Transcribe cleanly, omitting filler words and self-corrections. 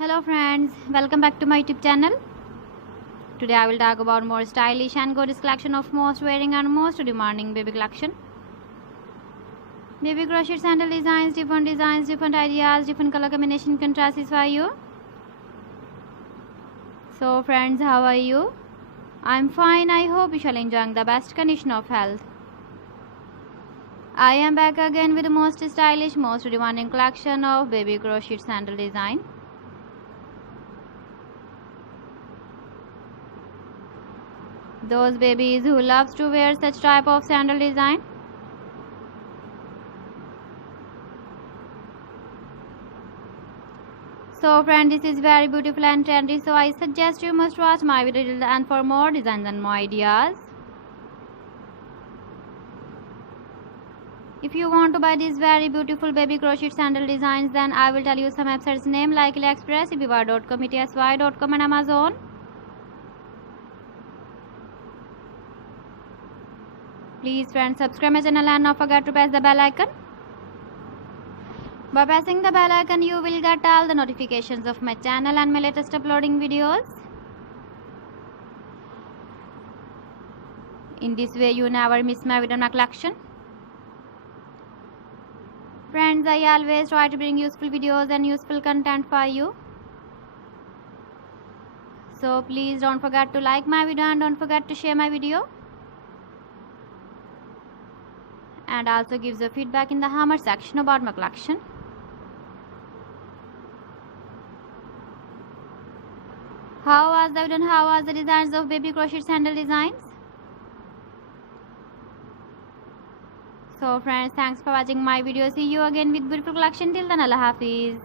Hello friends, welcome back to my YouTube channel. Today I will talk about more stylish and gorgeous collection of most wearing and most demanding baby collection. Baby crochet sandal designs, different ideas, different color combination can satisfy you. So friends, how are you? I'm fine. I hope you shall enjoy the best condition of health. I am back again with the most stylish, most demanding collection of baby crochet sandal design. Those babies who loves to wear such type of sandal design. So friend, this is very beautiful and trendy, so I suggest you must watch my video till the end for more designs and more ideas. If you want to buy these very beautiful baby crochet sandal designs, then I will tell you some websites name like AliExpress, eBay.com, ETSY.com and Amazon. Please friends, subscribe my channel and not forget to press the bell icon. By pressing the bell icon, you will get all the notifications of my channel and my latest uploading videos. In this way, you never miss my video in my collection. Friends, I always try to bring useful videos and useful content for you. So please don't forget to like my video and don't forget to share my video. And also gives a feedback in the comment section about my collection. How was the video and how was the designs of baby crochet sandal designs? So friends, thanks for watching my video. See you again with beautiful collection. Till then, Allah Hafiz.